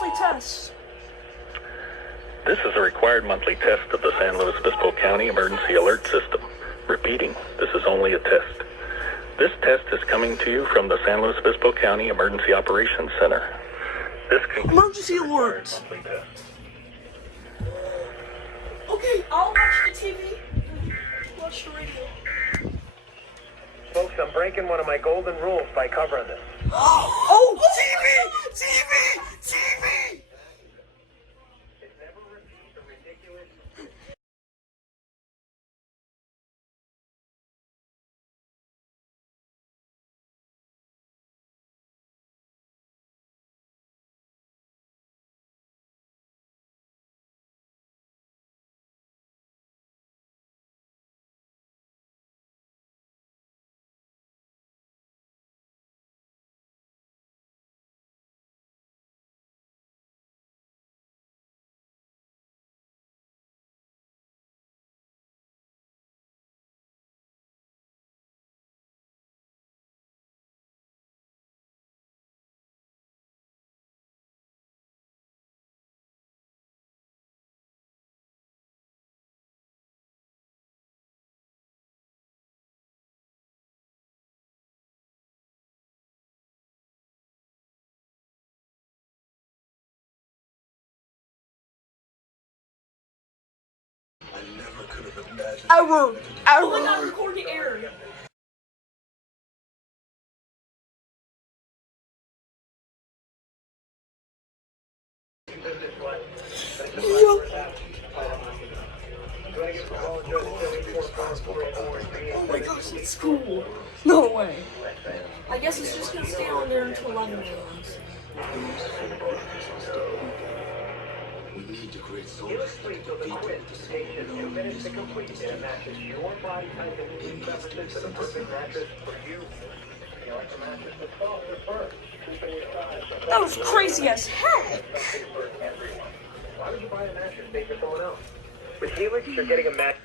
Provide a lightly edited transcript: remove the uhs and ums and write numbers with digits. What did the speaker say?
monthly test? This is a required monthly test of the San Luis Obispo County Emergency Alert System. Repeating, this is only a test. This test is coming to you from the San Luis Obispo County Emergency Operations Center. This concludes Emergency alerts. Okay, I'll watch the TV. Watch the radio. Folks, I'm breaking one of my golden rules by covering this. Oh, TV! TV! TV! Never repeat the ridiculous... Error! Oh my god, recording error. Oh my gosh, it's cool. No way. I guess it's just gonna stay on there until 11 a.m. We need to create soldiers that Illustrate can the compete quiz with the takes just 2 SLO. minutes to complete and it matches your body type and needs preferences to the perfect mattress for you. You like the mattress that's soft or firm? That was crazy as heck. Why would you buy a mattress made for someone else? With Helix, you're getting a mattress.